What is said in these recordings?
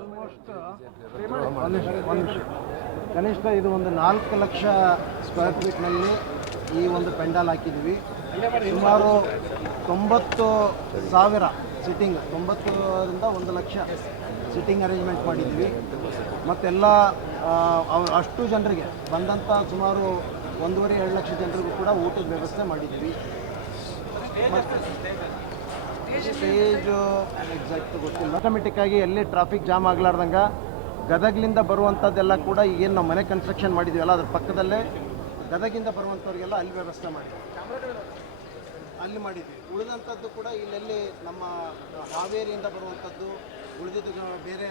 Almost ಕನಿಷ್ಠ ಇದು ಒಂದು 4 ಲಕ್ಷ ಸ್ಕ್ವೇರ್ ಫೀಟ್ನಲ್ಲಿ ಈ ಒಂದು ಪೆಂಡಾಲ್ ಹಾಕಿದ್ವಿ. ಸುಮಾರು 90,000 ಸಿಟ್ಟಿಂಗ್, 90ರಿಂದ 1 ಲಕ್ಷ ಸಿಟ್ಟಿಂಗ್ ಅರೇಂಜ್ಮೆಂಟ್ ಮಾಡಿದ್ವಿ. ಮತ್ತೆಲ್ಲ ಅಷ್ಟು ಜನರಿಗೆ ಬಂದಂಥ ಸುಮಾರು 1.5-2 ಲಕ್ಷ ಜನರಿಗೂ ಕೂಡ ಊಟದ ವ್ಯವಸ್ಥೆ ಮಾಡಿದ್ವಿ. ಸ್ಟೇಜು ಎಕ್ಸಾಕ್ಟ್ ಗೊತ್ತಿಲ್ಲ. ಆಟೋಮೆಟಿಕ್ಕಾಗಿ ಎಲ್ಲಿ ಟ್ರಾಫಿಕ್ ಜಾಮ್ ಆಗಲಾರ್ದಂಗೆ ಗದಗ್ಲಿಂದ ಬರುವಂಥದ್ದೆಲ್ಲ ಕೂಡ ಈಗೇನು ನಾವು ಮನೆ ಕನ್ಸ್ಟ್ರಕ್ಷನ್ ಮಾಡಿದ್ದೀವಲ್ಲ ಅದ್ರ ಪಕ್ಕದಲ್ಲೇ ಗದಗಿಂದ ಬರುವಂಥವ್ರಿಗೆಲ್ಲ ಅಲ್ಲಿ ವ್ಯವಸ್ಥೆ ಮಾಡಿದ್ವಿ, ಅಲ್ಲಿ ಮಾಡಿದ್ವಿ. ಉಳಿದಂಥದ್ದು ಕೂಡ ಇಲ್ಲೆಲ್ಲಿ ನಮ್ಮ ಹಾವೇರಿಯಿಂದ ಬರುವಂಥದ್ದು, ಉಳಿದಿದ್ದು ಬೇರೆ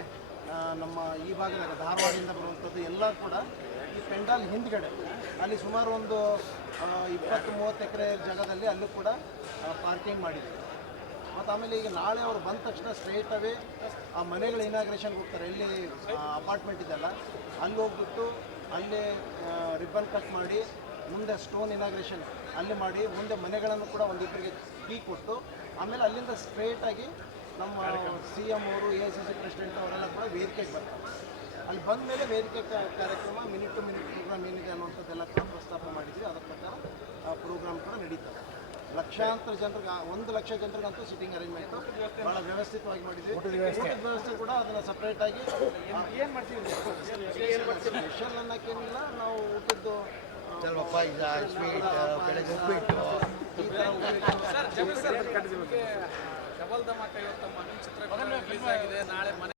ನಮ್ಮ ಈ ಭಾಗದಾಗ ಧಾರವಾಡದಿಂದ ಬರುವಂಥದ್ದು ಎಲ್ಲ ಕೂಡ ಈ ಪೆಂಡಾಲ್ ಹಿಂದ್ಗಡೆ ಅಲ್ಲಿ ಸುಮಾರು ಒಂದು 20-30 ಎಕರೆ ಜಾಗದಲ್ಲಿ ಅಲ್ಲೂ ಕೂಡ ಪಾರ್ಕಿಂಗ್ ಮಾಡಿದ್ವಿ. ಮತ್ತು ಆಮೇಲೆ ಈಗ ನಾಳೆ ಅವ್ರು ಬಂದ ತಕ್ಷಣ ಸ್ಟ್ರೈಟ್ ಅವೇ ಆ ಮನೆಗಳ ಇನಾಗ್ರೇಷನ್ಗೆ ಹೋಗ್ತಾರೆ. ಎಲ್ಲಿ ಅಪಾರ್ಟ್ಮೆಂಟ್ ಇದೆಲ್ಲ ಅಲ್ಲಿ ಹೋಗ್ಬಿಟ್ಟು ಅಲ್ಲೇ ರಿಬ್ಬನ್ ಕಟ್ ಮಾಡಿ ಮುಂದೆ ಸ್ಟೋನ್ ಇನಾಗ್ರೇಷನ್ ಅಲ್ಲಿ ಮಾಡಿ ಮುಂದೆ ಮನೆಗಳನ್ನು ಕೂಡ ಒಂದಿಬ್ಬರಿಗೆ ಕೀ ಕೊಟ್ಟು ಆಮೇಲೆ ಅಲ್ಲಿಂದ ಸ್ಟ್ರೈಟಾಗಿ ನಮ್ಮ CM ಅವರು, AICC ಪ್ರೆಸಿಡೆಂಟ್ ಅವರೆಲ್ಲ ಕೂಡ ವೇದಿಕೆಗೆ ಬರ್ತಾರೆ. ಅಲ್ಲಿ ಬಂದ ಮೇಲೆ ವೇದಿಕೆ ಕಾರ್ಯಕ್ರಮ ಮಿನಿಟ್ ಟು ಮಿನಿಟ್ ಪ್ರೋಗ್ರಾಮ್ ಏನಿದೆ ಅನ್ನುವಂಥದ್ದೆಲ್ಲ ಕೂಡ ಪ್ರಸ್ತಾಪ ಮಾಡಿದ್ವಿ. ಅದರ ಪ್ರಕಾರ ಆ ಪ್ರೋಗ್ರಾಮ್ ಕೂಡ ನಡೀತದೆ. ಲಕ್ಷಾಂತರ ಜನರಿಗೆ 1 ಲಕ್ಷ ಜನರಿಗಂತೂ ಸಿಟ್ಟಿಂಗ್ ಅರೇಂಜ್ಮೆಂಟು ಭಾಳ ವ್ಯವಸ್ಥಿತವಾಗಿ ಮಾಡಿದ್ವಿ. ಊಟದ ವ್ಯವಸ್ಥೆ ಕೂಡ ಅದನ್ನು ಸಪ್ರೇಟಾಗಿ ಏನು ಮಾಡ್ತೀವಿ, ಸ್ಪೆಷಲ್ ಅನ್ನೋಕ್ಕೇನಿಲ್ಲ. ನಾವು ಊಟದ್ದು ಡಬಲ್ ಧಮಾಕ ಇವತ್ತು ಚಿತ್ರ ರಿಲೀಸ್ ಆಗಿದೆ. ನಾಳೆ